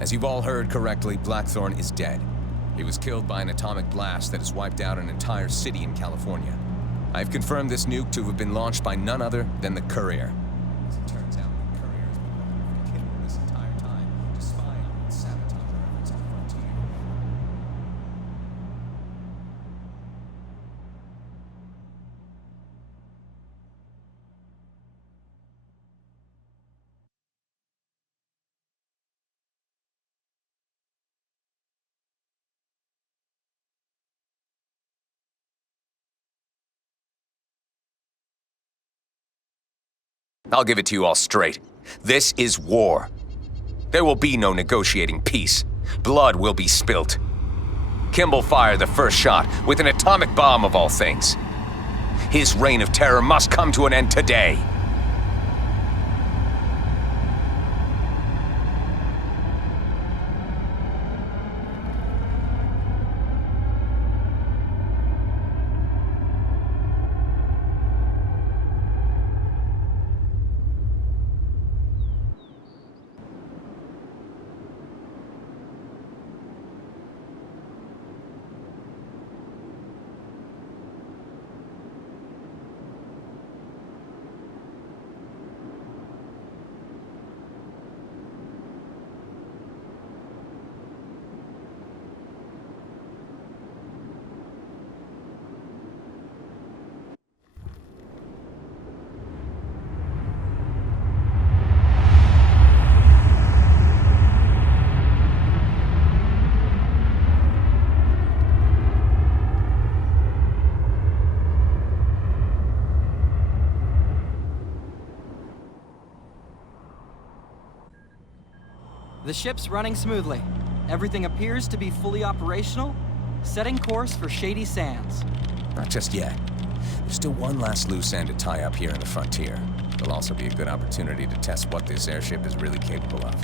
As you've all heard correctly, Blackthorn is dead. He was killed by an atomic blast that has wiped out an entire city in California. I've confirmed this nuke to have been launched by none other than the Courier. As it turns out, the Courier has been working for Kimball this entire time to spy on and sabotage our efforts on the frontier. I'll give it to you all straight. This is war. There will be no negotiating peace. Blood will be spilt. Kimball fired the first shot with an atomic bomb of all things. His reign of terror must come to an end today. The ship's running smoothly. Everything appears to be fully operational, setting course for Shady Sands. Not just yet. There's still one last loose end to tie up here in the frontier. It'll also be a good opportunity to test what this airship is really capable of.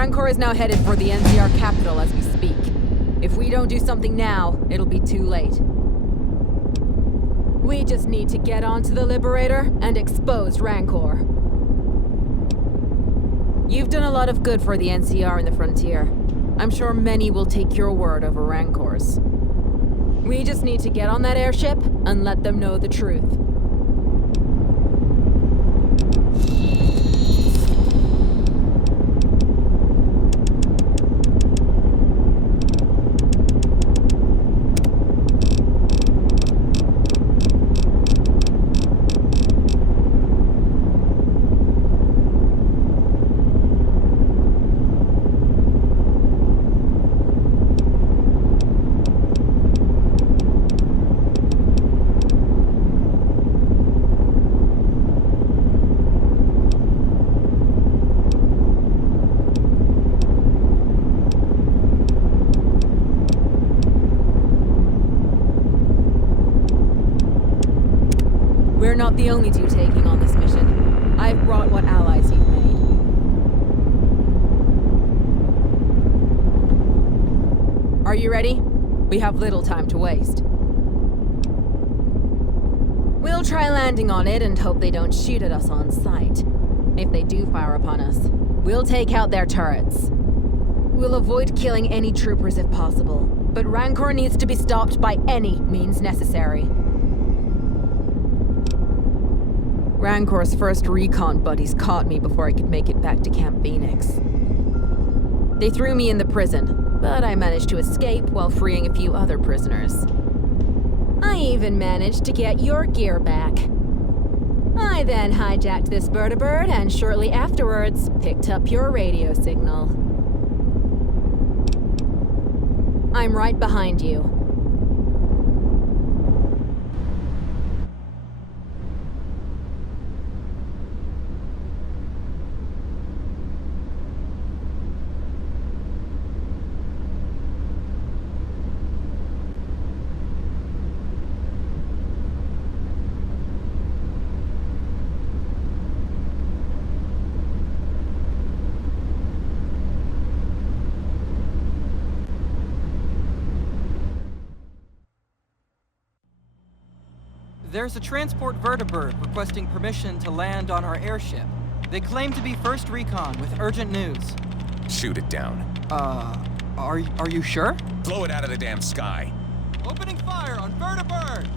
Rancor is now headed for the NCR capital as we speak. If we don't do something now, it'll be too late. We just need to get onto the Liberator and expose Rancor. You've done a lot of good for the NCR in the frontier. I'm sure many will take your word over Rancor's. We just need to get on that airship and let them know the truth. We're not the only two taking on this mission. I've brought what allies you've made. Are you ready? We have little time to waste. We'll try landing on it and hope they don't shoot at us on sight. If they do fire upon us, we'll take out their turrets. We'll avoid killing any troopers if possible, but Rancor needs to be stopped by any means necessary. Rancor's first recon buddies caught me before I could make it back to Camp Phoenix. They threw me in the prison, but I managed to escape while freeing a few other prisoners. I even managed to get your gear back. I then hijacked this vertibird and shortly afterwards picked up your radio signal. I'm right behind you. There's a transport vertibird requesting permission to land on our airship. They claim to be First Recon with urgent news. Shoot it down. Are you sure? Blow it out of the damn sky. Opening fire on vertibird!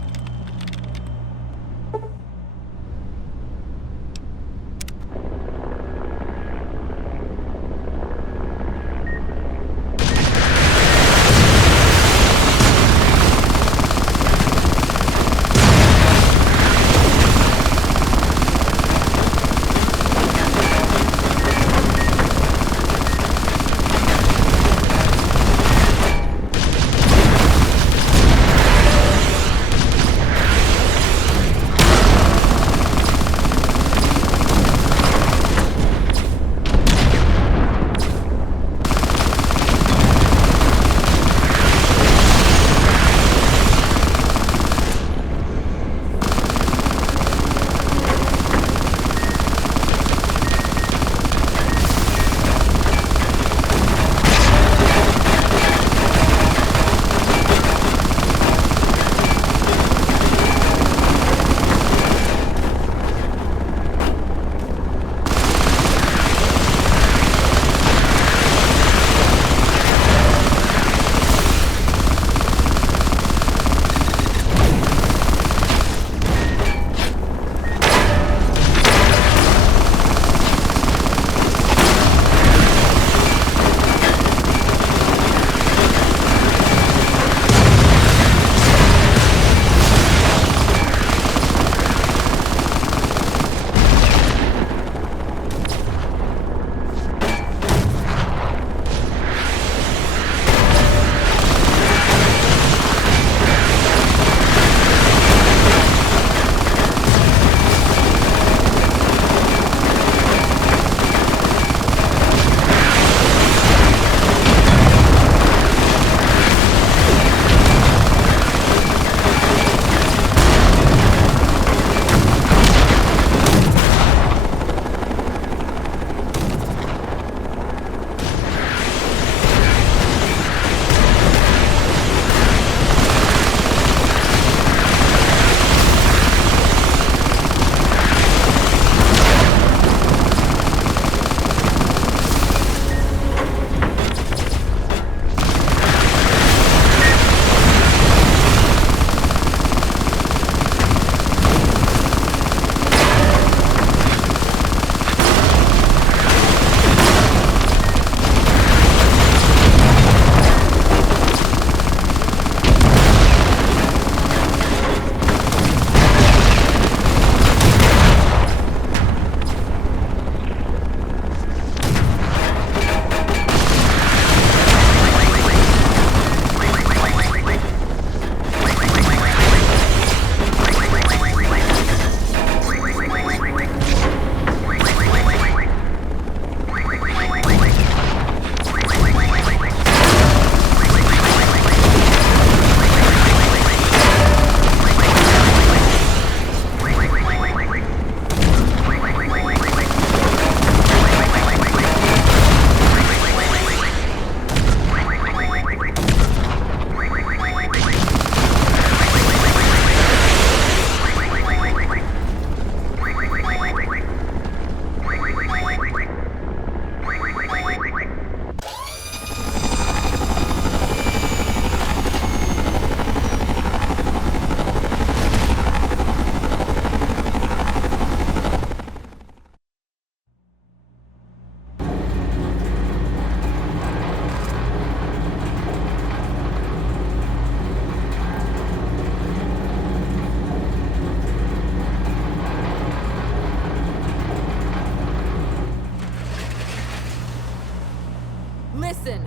Listen,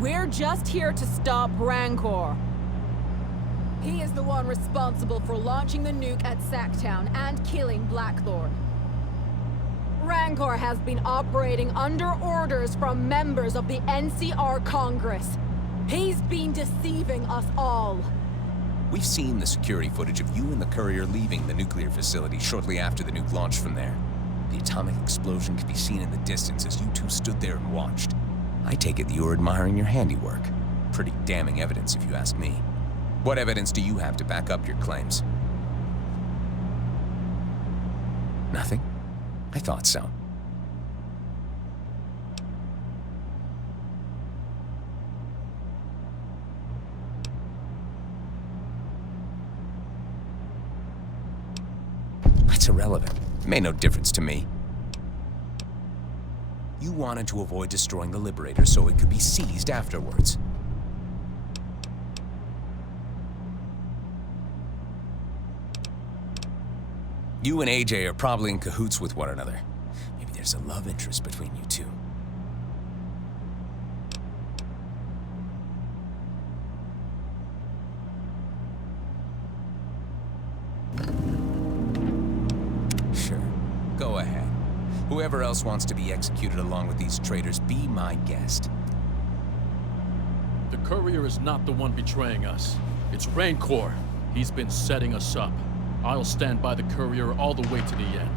we're just here to stop Rancor. He is the one responsible for launching the nuke at Sacktown and killing Blackthorn. Rancor has been operating under orders from members of the NCR Congress. He's been deceiving us all. We've seen the security footage of you and the courier leaving the nuclear facility shortly after the nuke launched from there. The atomic explosion could be seen in the distance as you two stood there and watched. I take it that you were admiring your handiwork. Pretty damning evidence, if you ask me. What evidence do you have to back up your claims? Nothing? I thought so. That's irrelevant. It made no difference to me. You wanted to avoid destroying the Liberator so it could be seized afterwards. You and AJ are probably in cahoots with one another. Maybe there's a love interest between you two. Sure, go ahead. Whoever else wants to be executed along with these traitors, be my guest. The courier is not the one betraying us. It's Rancor. He's been setting us up. I'll stand by the courier all the way to the end.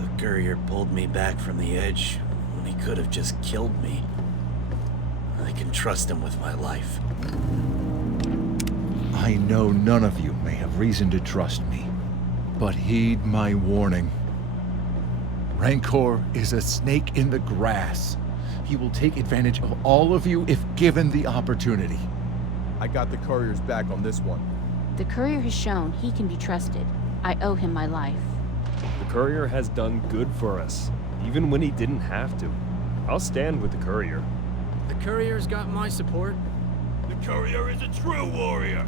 The courier pulled me back from the edge when he could have just killed me. I can trust him with my life. I know none of you may have reason to trust me, but heed my warning. Rancor is a snake in the grass. He will take advantage of all of you if given the opportunity. I got the courier's back on this one. The courier has shown he can be trusted. I owe him my life. The courier has done good for us, even when he didn't have to. I'll stand with the courier. The courier's got my support. The courier is a true warrior.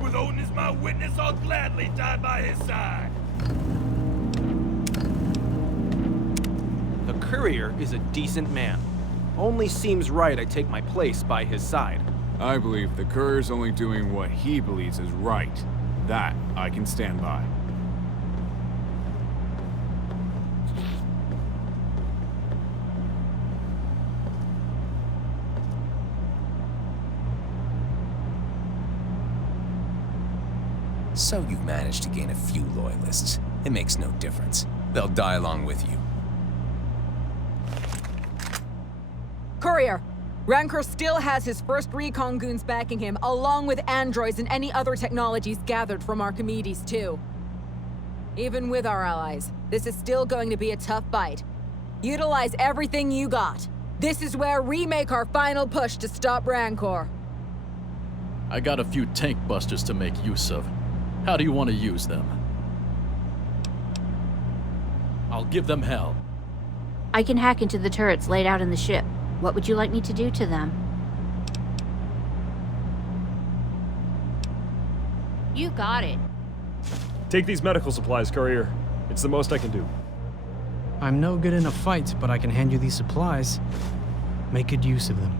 With Odin as my witness, I'll gladly die by his side. The courier is a decent man. Only seems right I take my place by his side. I believe the courier's only doing what he believes is right. That I can stand by. So you've managed to gain a few loyalists. It makes no difference. They'll die along with you. Courier! Rancor still has his first recon goons backing him, along with androids and any other technologies gathered from Archimedes, too. Even with our allies, this is still going to be a tough fight. Utilize everything you got. This is where we make our final push to stop Rancor. I got a few tank busters to make use of. How do you want to use them? I'll give them hell. I can hack into the turrets laid out in the ship. What would you like me to do to them? You got it. Take these medical supplies, courier. It's the most I can do. I'm no good in a fight, but I can hand you these supplies. Make good use of them.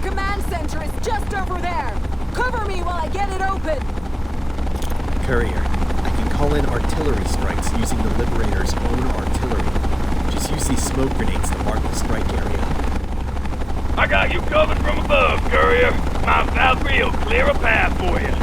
command center is just over there! Cover me while I get it open! Courier, I can call in artillery strikes using the Liberator's own artillery. Just use these smoke grenades to mark the strike area. I got you covered from above, Courier. My Valkyrie will clear a path for you.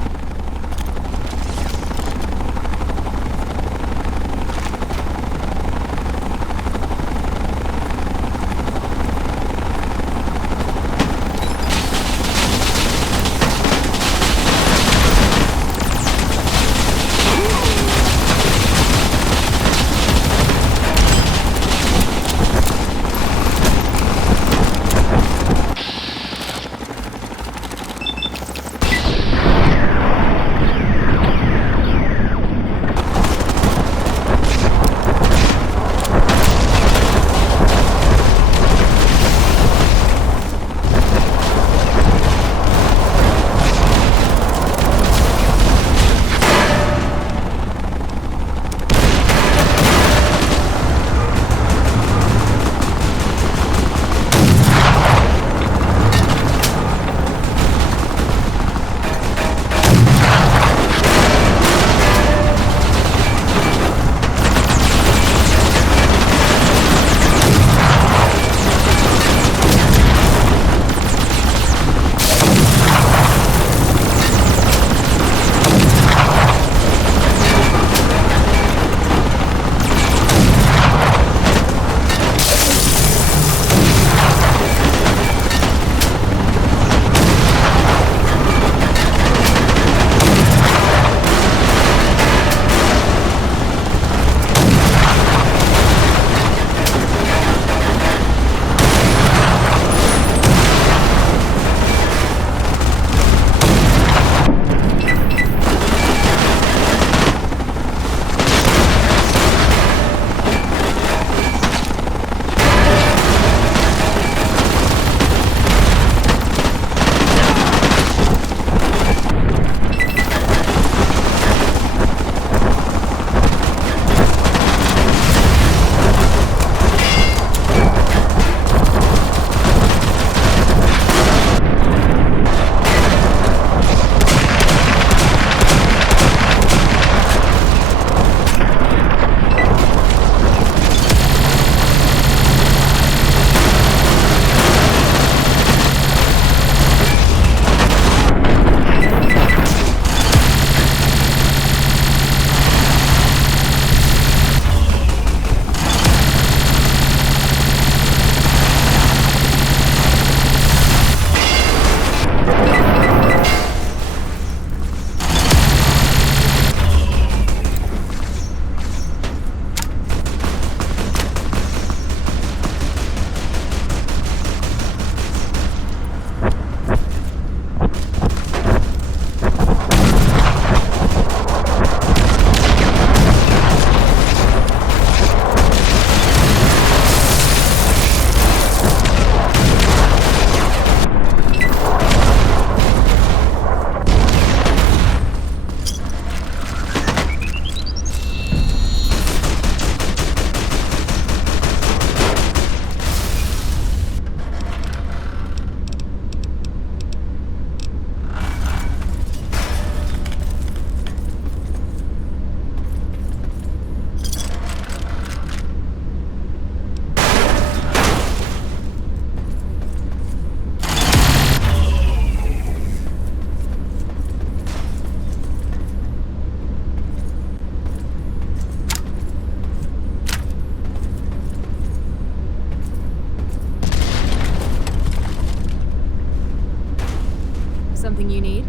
Something you need?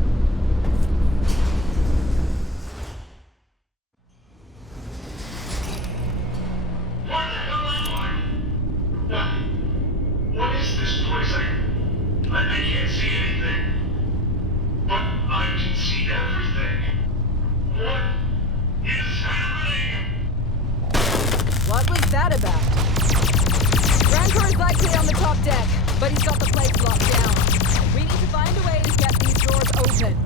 What is this place? I can't see anything. But I can see everything. What is happening? What was that about? Rancor is likely on the top deck, but he's got the place locked down. We need to find a way to get these doors open.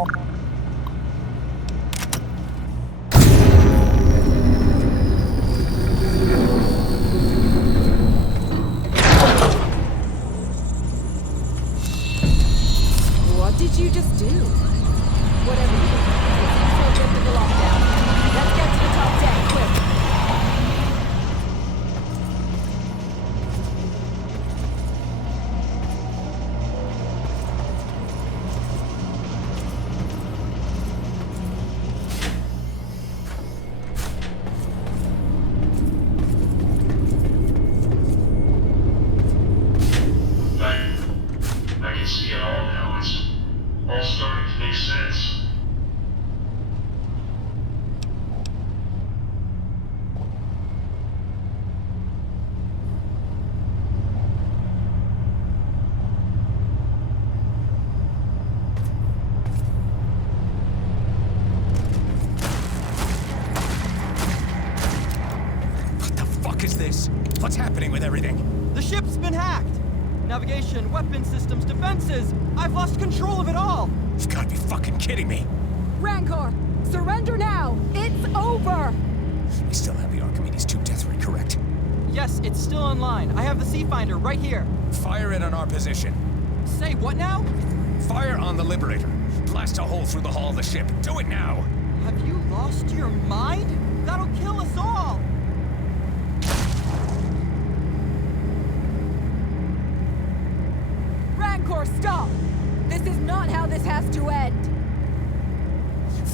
What did you just do? Whatever you did, it seems to have lifted the lockdown. Let's get to the top deck, quick. I can see it all now. It's all starting to make sense. What the fuck is this? What's happening with everything? The ship's been hacked! Navigation, weapon systems, defenses! I've lost control of it all! You've got to be fucking kidding me. Rancor, surrender now! It's over! We still have the Archimedes 2 death ray, correct? Yes, it's still online. I have the Seafinder right here. Fire it on our position. Say what now? Fire on the Liberator. Blast a hole through the hull of the ship. Do it now! Have you lost your mind? That'll kill us all! Rancor, stop! This is not how this has to end!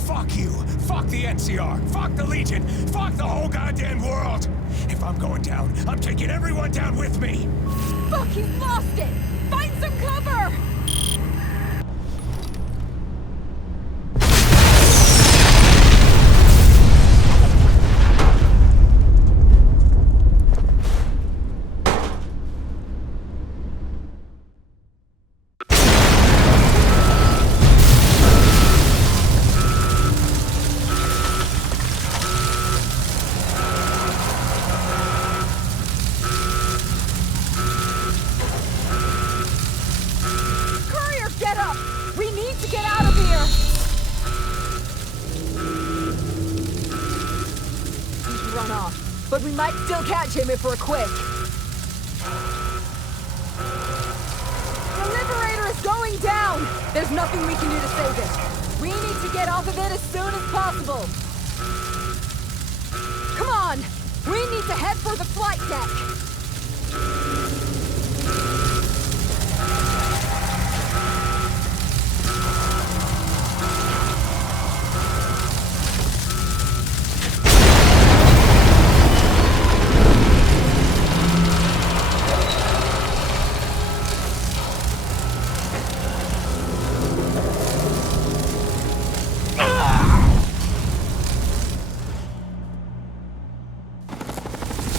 Fuck you! Fuck the NCR! Fuck the Legion! Fuck the whole goddamn world! If I'm going down, I'm taking everyone down with me! Fuck, he's lost it! Find some cover! But we might still catch him if we're quick. The Liberator is going down! There's nothing we can do to save it. We need to get off of it as soon as possible. Come on! We need to head for the flight deck!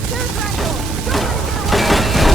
There's Randall! Don't let him get away!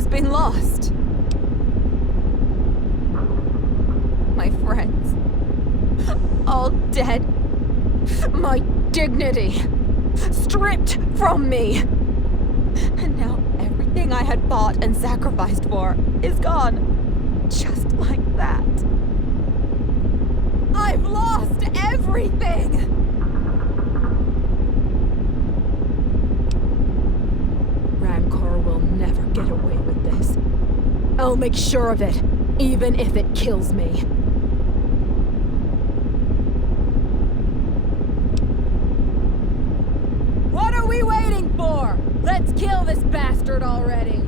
has been lost. My friends, all dead. My dignity, stripped from me. And now everything I had fought and sacrificed for is gone. Just like that. I've lost everything! Rancor will never get away with this. I'll make sure of it, even if it kills me. What are we waiting for? Let's kill this bastard already!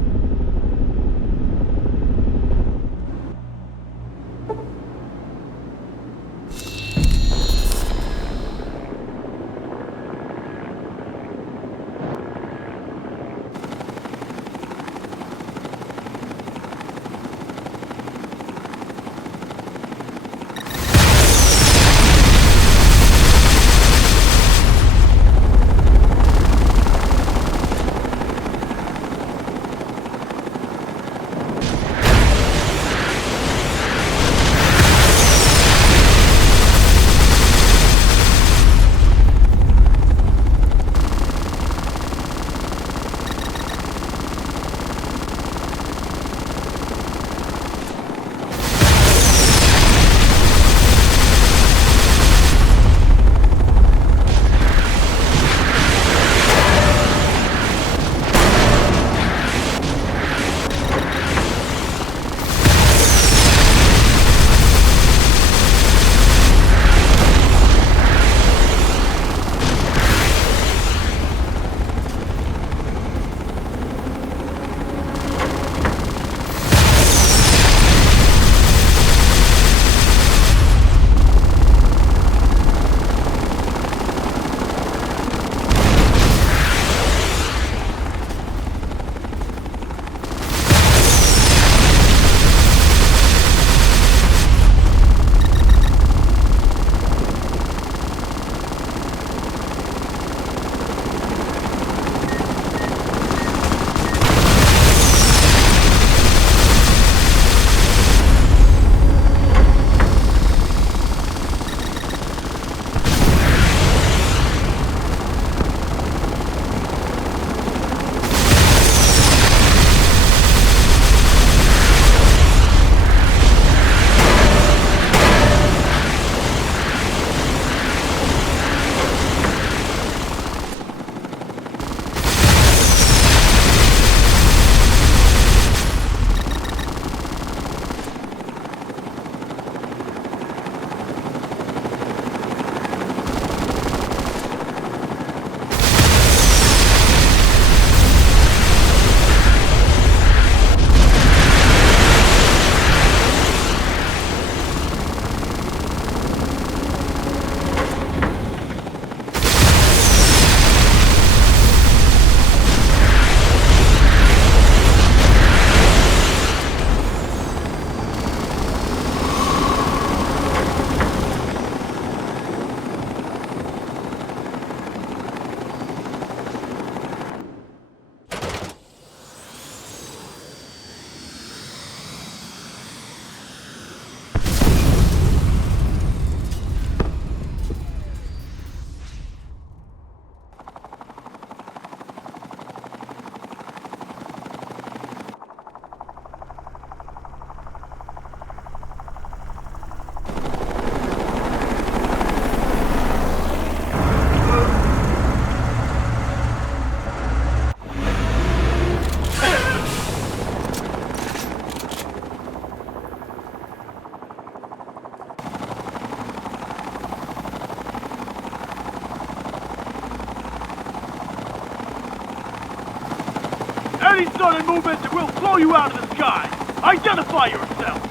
Any sudden movement will blow you out of the sky! Identify yourself!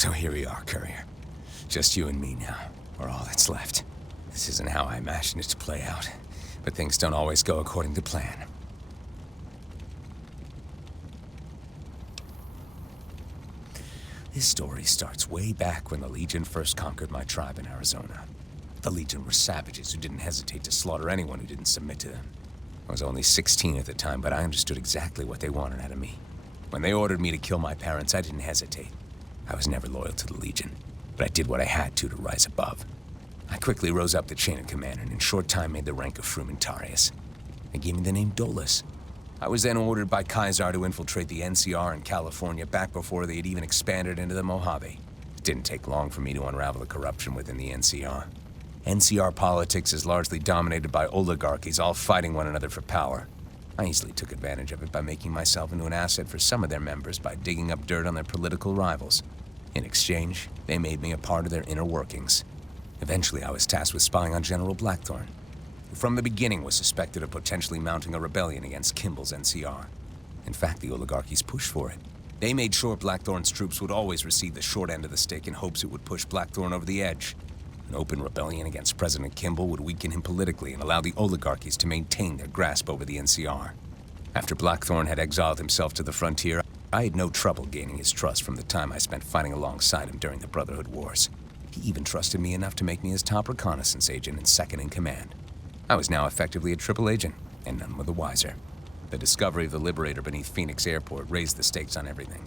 So here we are, Courier. Just you and me now, or all that's left. This isn't how I imagined it to play out, but things don't always go according to plan. This story starts way back when the Legion first conquered my tribe in Arizona. The Legion were savages who didn't hesitate to slaughter anyone who didn't submit to them. I was only 16 at the time, but I understood exactly what they wanted out of me. When they ordered me to kill my parents, I didn't hesitate. I was never loyal to the Legion, but I did what I had to rise above. I quickly rose up the chain of command and in short time made the rank of Frumentarius. They gave me the name Dolus. I was then ordered by Kaiser to infiltrate the NCR in California back before they had even expanded into the Mojave. It didn't take long for me to unravel the corruption within the NCR. NCR politics is largely dominated by oligarchies, all fighting one another for power. I easily took advantage of it by making myself into an asset for some of their members by digging up dirt on their political rivals. In exchange, they made me a part of their inner workings. Eventually, I was tasked with spying on General Blackthorne, who from the beginning was suspected of potentially mounting a rebellion against Kimball's NCR. In fact, the oligarchies pushed for it. They made sure Blackthorne's troops would always receive the short end of the stick in hopes it would push Blackthorne over the edge. An open rebellion against President Kimball would weaken him politically and allow the oligarchies to maintain their grasp over the NCR. After Blackthorne had exiled himself to the frontier, I had no trouble gaining his trust from the time I spent fighting alongside him during the Brotherhood Wars. He even trusted me enough to make me his top reconnaissance agent and second in command. I was now effectively a triple agent, and none were the wiser. The discovery of the Liberator beneath Phoenix Airport raised the stakes on everything.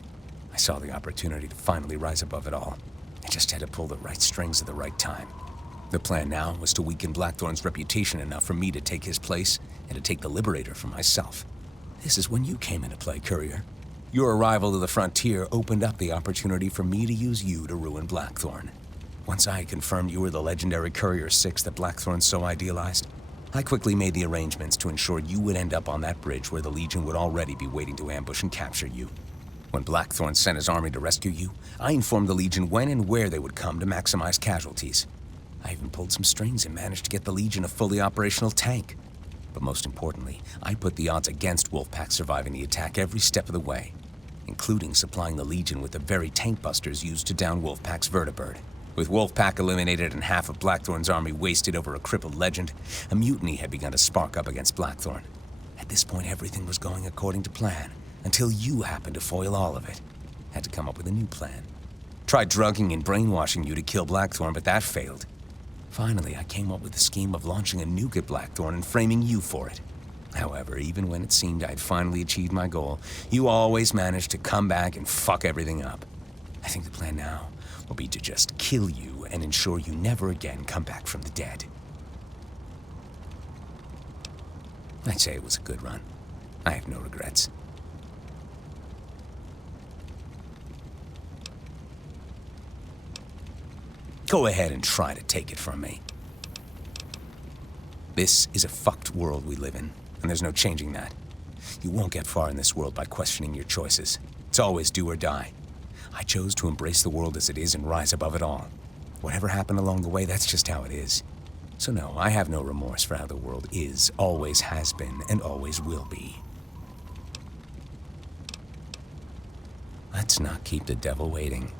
I saw the opportunity to finally rise above it all. I just had to pull the right strings at the right time. The plan now was to weaken Blackthorne's reputation enough for me to take his place and to take the Liberator for myself. This is when you came into play, Courier. Your arrival to the frontier opened up the opportunity for me to use you to ruin Blackthorne. Once I had confirmed you were the legendary Courier 6 that Blackthorne so idealized, I quickly made the arrangements to ensure you would end up on that bridge where the Legion would already be waiting to ambush and capture you. When Blackthorne sent his army to rescue you, I informed the Legion when and where they would come to maximize casualties. I even pulled some strings and managed to get the Legion a fully operational tank. But most importantly, I put the odds against Wolfpack surviving the attack every step of the way, including supplying the Legion with the very tank busters used to down Wolfpack's vertibird. With Wolfpack eliminated and half of Blackthorne's army wasted over a crippled legend, a mutiny had begun to spark up against Blackthorne. At this point, everything was going according to plan, until you happened to foil all of it. Had to come up with a new plan. Tried drugging and brainwashing you to kill Blackthorne, but that failed. Finally, I came up with a scheme of launching a nuke at Blackthorne and framing you for it. However, even when it seemed I'd finally achieved my goal, you always managed to come back and fuck everything up. I think the plan now will be to just kill you and ensure you never again come back from the dead. I'd say it was a good run. I have no regrets. Go ahead and try to take it from me. This is a fucked world we live in, and there's no changing that. You won't get far in this world by questioning your choices. It's always do or die. I chose to embrace the world as it is and rise above it all. Whatever happened along the way, that's just how it is. So no, I have no remorse for how the world is, always has been, and always will be. Let's not keep the devil waiting.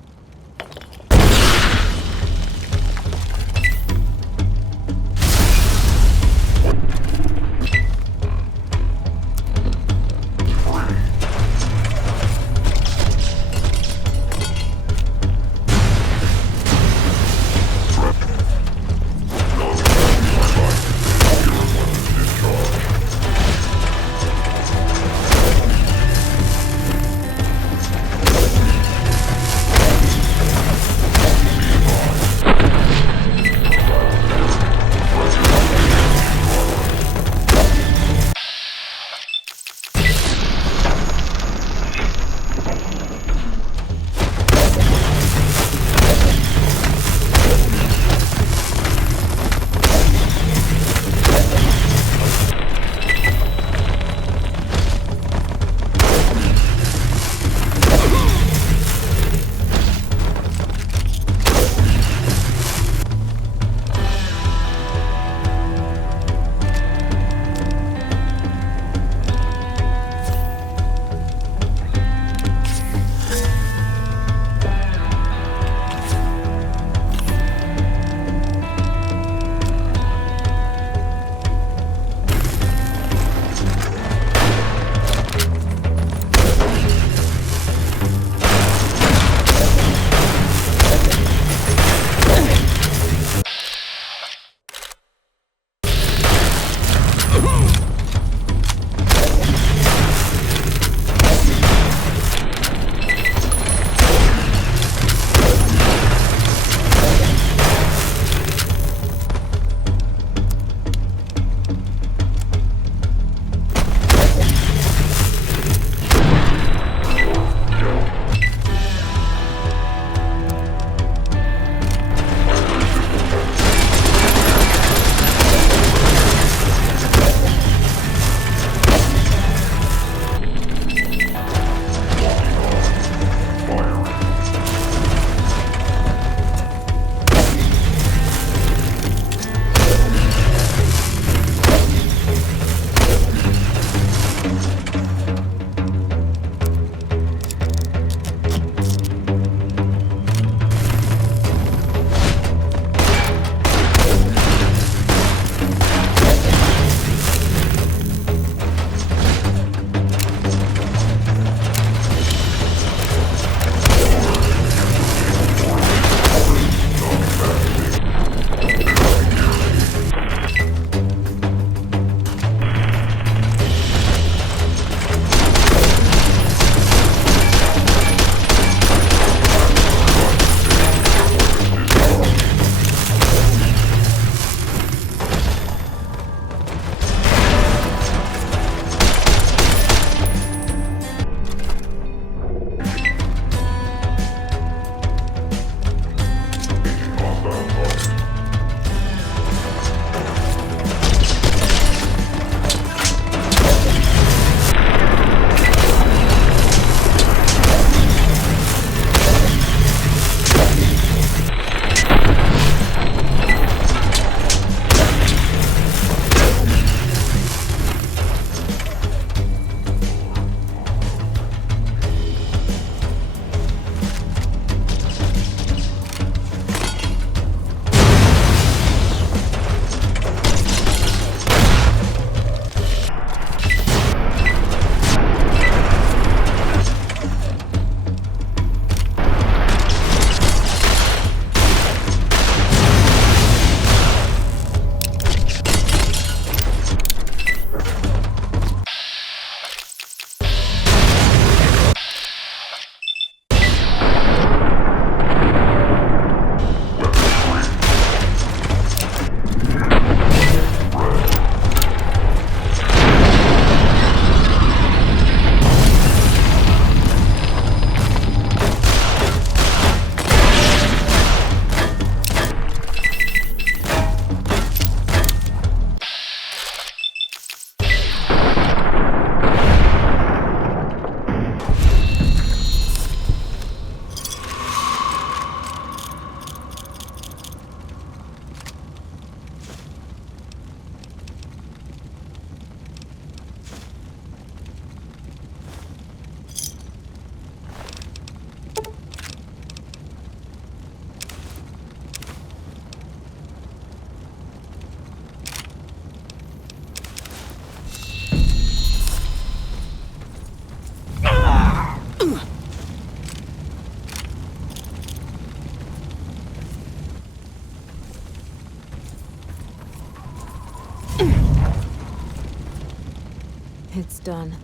It's done.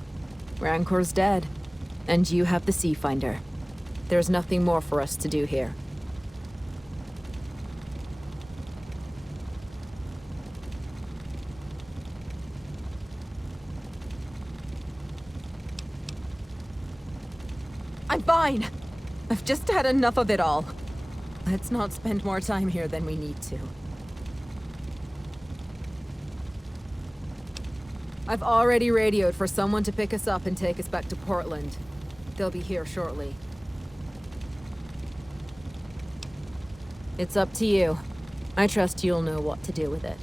Rancor's dead. And you have the Seafinder. There's nothing more for us to do here. I'm fine! I've just had enough of it all. Let's not spend more time here than we need to. I've already radioed for someone to pick us up and take us back to Portland. They'll be here shortly. It's up to you. I trust you'll know what to do with it.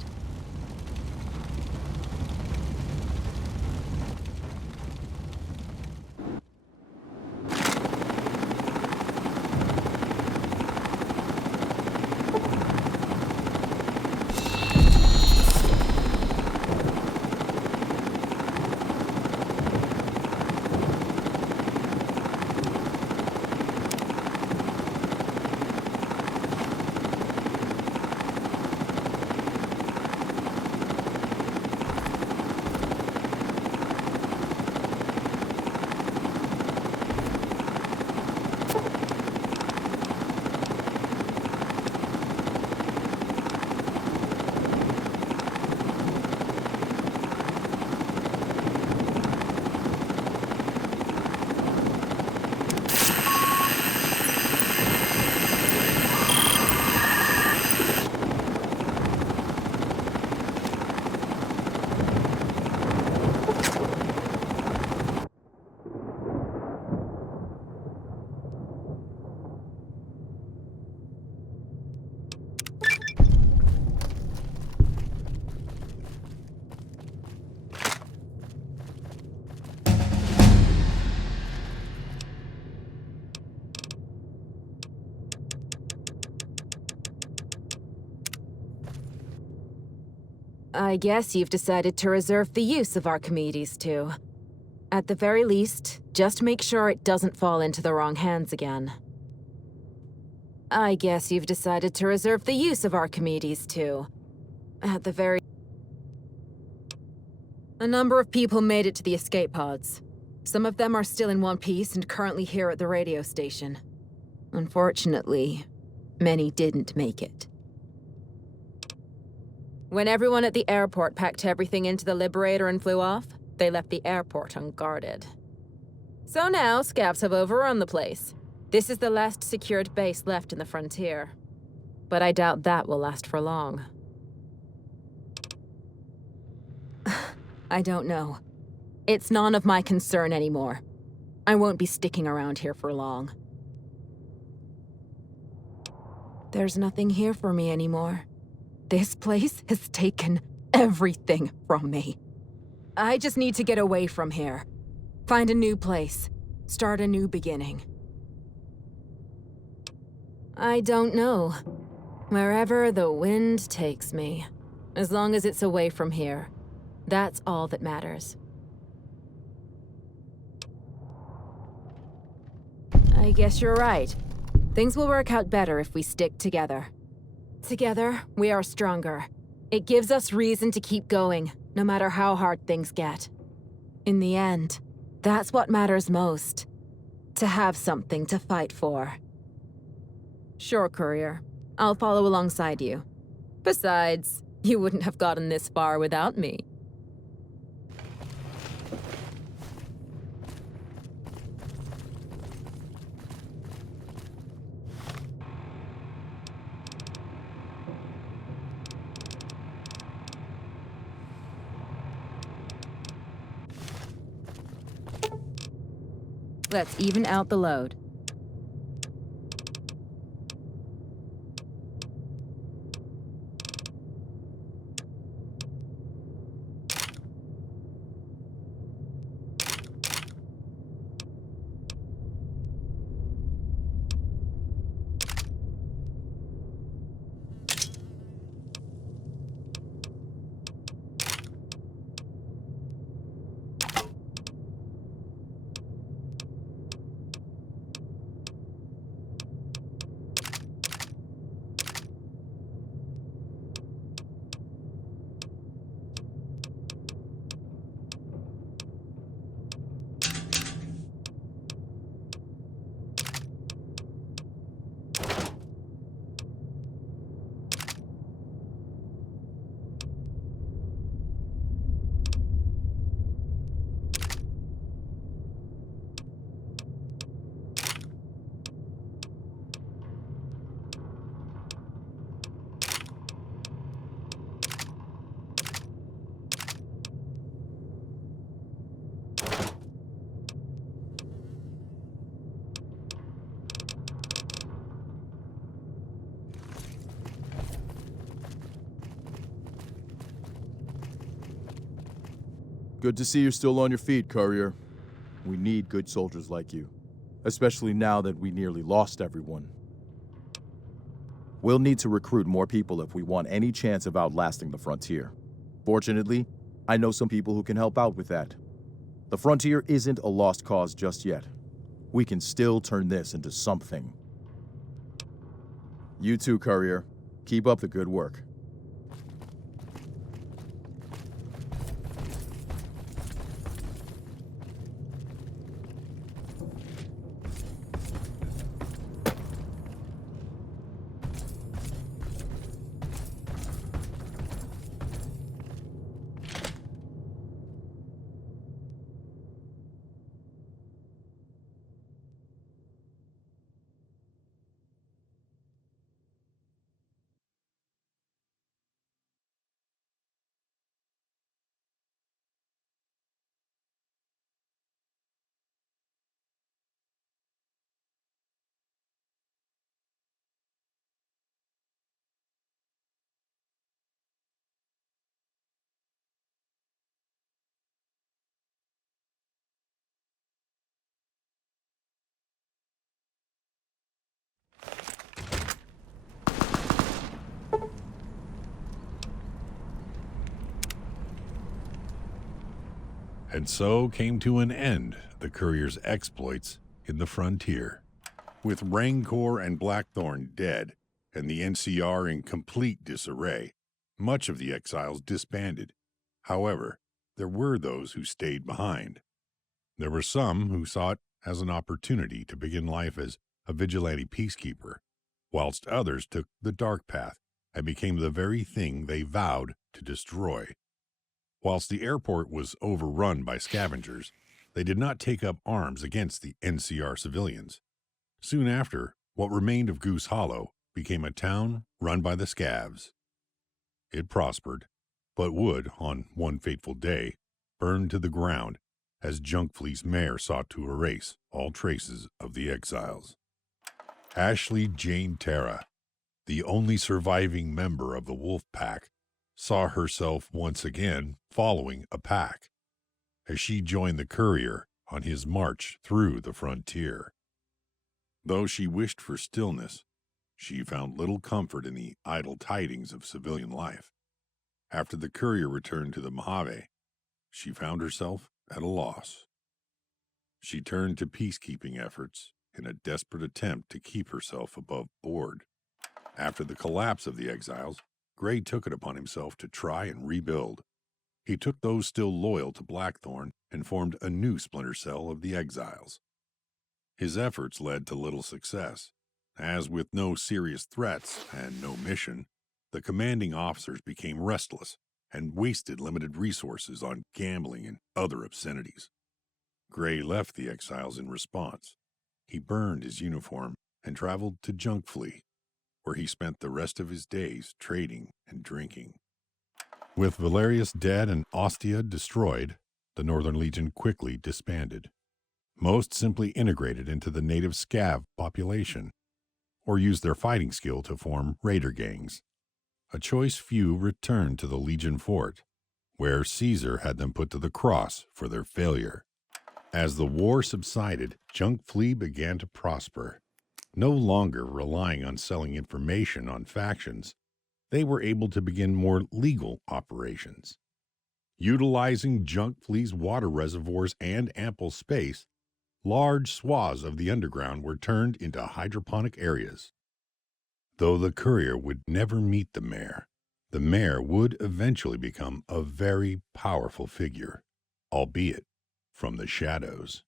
I guess you've decided to reserve the use of Archimedes, too. At the very least, just make sure it doesn't fall into the wrong hands again. I guess you've decided to reserve the use of Archimedes, too. At the very... A number of people made it to the escape pods. Some of them are still in one piece and currently here at the radio station. Unfortunately, many didn't make it. When everyone at the airport packed everything into the Liberator and flew off, they left the airport unguarded. So now, scabs have overrun the place. This is the last secured base left in the frontier. But I doubt that will last for long. I don't know. It's none of my concern anymore. I won't be sticking around here for long. There's nothing here for me anymore. This place has taken everything from me. I just need to get away from here. Find a new place. Start a new beginning. I don't know. Wherever the wind takes me. As long as it's away from here. That's all that matters. I guess you're right. Things will work out better if we stick together. Together, we are stronger. It gives us reason to keep going, no matter how hard things get. In the end, that's what matters most. To have something to fight for. Sure, Courier. I'll follow alongside you. Besides, you wouldn't have gotten this far without me. Let's even out the load. Good to see you're still on your feet, Courier. We need good soldiers like you, especially now that we nearly lost everyone. We'll need to recruit more people if we want any chance of outlasting the frontier. Fortunately, I know some people who can help out with that. The frontier isn't a lost cause just yet. We can still turn this into something. You too, Courier. Keep up the good work. And so came to an end the courier's exploits in the frontier. With Rancor and Blackthorn dead, and the NCR in complete disarray, much of the exiles disbanded. However, there were those who stayed behind. There were some who saw it as an opportunity to begin life as a vigilante peacekeeper, whilst others took the dark path and became the very thing they vowed to destroy. Whilst the airport was overrun by scavengers, they did not take up arms against the NCR civilians. Soon after, what remained of Goose Hollow became a town run by the scavs. It prospered, but would, on one fateful day, burn to the ground as Junkfleet's mayor sought to erase all traces of the exiles. Ashley Jane Terra, the only surviving member of the Wolf Pack, saw herself once again following a pack as she joined the courier on his march through the frontier. Though she wished for stillness, she found little comfort in the idle tidings of civilian life. After the courier returned to the Mojave, she found herself at a loss. She turned to peacekeeping efforts in a desperate attempt to keep herself above board. After the collapse of the exiles, Gray took it upon himself to try and rebuild. He took those still loyal to Blackthorn and formed a new splinter cell of the exiles. His efforts led to little success, as with no serious threats and no mission, the commanding officers became restless and wasted limited resources on gambling and other obscenities. Gray left the exiles in response. He burned his uniform and traveled to Junkfleet, where he spent the rest of his days trading and drinking. With Valerius dead and Ostia destroyed, the Northern Legion quickly disbanded. Most simply integrated into the native scav population, or used their fighting skill to form raider gangs. A choice few returned to the Legion fort, where Caesar had them put to the cross for their failure. As the war subsided, Junkfleet began to prosper. No longer relying on selling information on factions, they were able to begin more legal operations. Utilizing Junkfleet's water reservoirs and ample space, large swaths of the underground were turned into hydroponic areas. Though the courier would never meet the mayor would eventually become a very powerful figure, albeit from the shadows.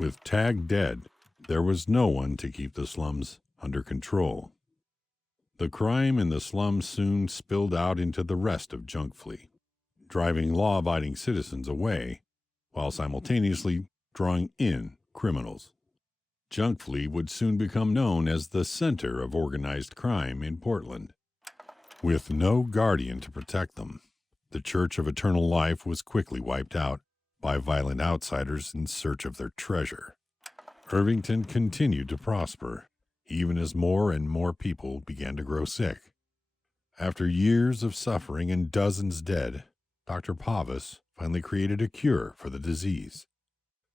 With Tag dead, there was no one to keep the slums under control. The crime in the slums soon spilled out into the rest of Junkfleet, driving law-abiding citizens away while simultaneously drawing in criminals. Junkfleet would soon become known as the center of organized crime in Portland. With no guardian to protect them, the Church of Eternal Life was quickly wiped out by violent outsiders in search of their treasure. Irvington continued to prosper, even as more and more people began to grow sick. After years of suffering and dozens dead, Dr. Pavus finally created a cure for the disease.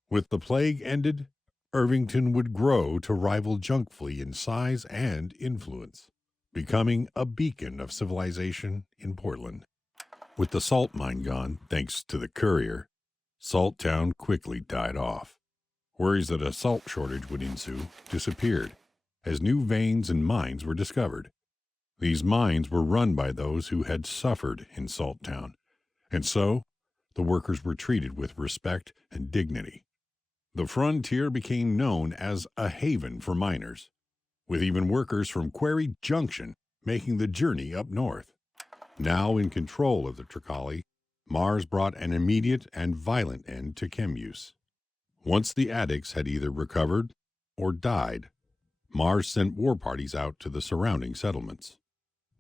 With the plague ended, Irvington would grow to rival Junk Flea in size and influence, becoming a beacon of civilization in Portland. With the salt mine gone, thanks to the Courier, Salt Town quickly died off. Worries that a salt shortage would ensue disappeared, as new veins and mines were discovered. These mines were run by those who had suffered in Salt Town, and so the workers were treated with respect and dignity. The frontier became known as a haven for miners, with even workers from Quarry Junction making the journey up north. Now in control of the Tricali, Mars brought an immediate and violent end to chem use. Once the addicts had either recovered or died, Mars sent war parties out to the surrounding settlements.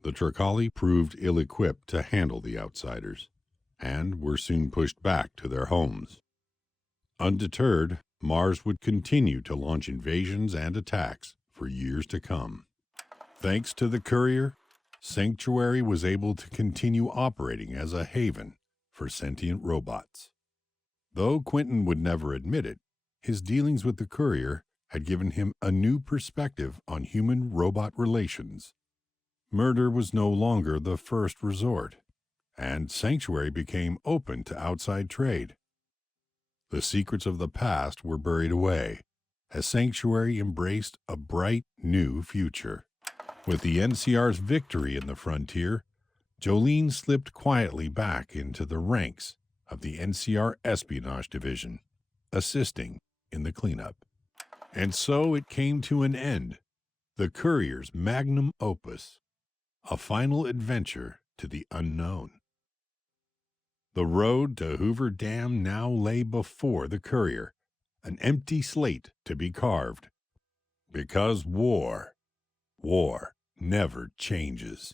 The Tricali proved ill-equipped to handle the outsiders, and were soon pushed back to their homes. Undeterred, Mars would continue to launch invasions and attacks for years to come. Thanks to the Courier, Sanctuary was able to continue operating as a haven for sentient robots. Though Quentin would never admit it, his dealings with the Courier had given him a new perspective on human-robot relations. Murder was no longer the first resort, and Sanctuary became open to outside trade. The secrets of the past were buried away, as Sanctuary embraced a bright new future. With the NCR's victory in the frontier, Jolene slipped quietly back into the ranks of the NCR Espionage Division, assisting in the cleanup. And so it came to an end, the Courier's magnum opus, a final adventure to the unknown. The road to Hoover Dam now lay before the Courier, an empty slate to be carved. Because war never changes.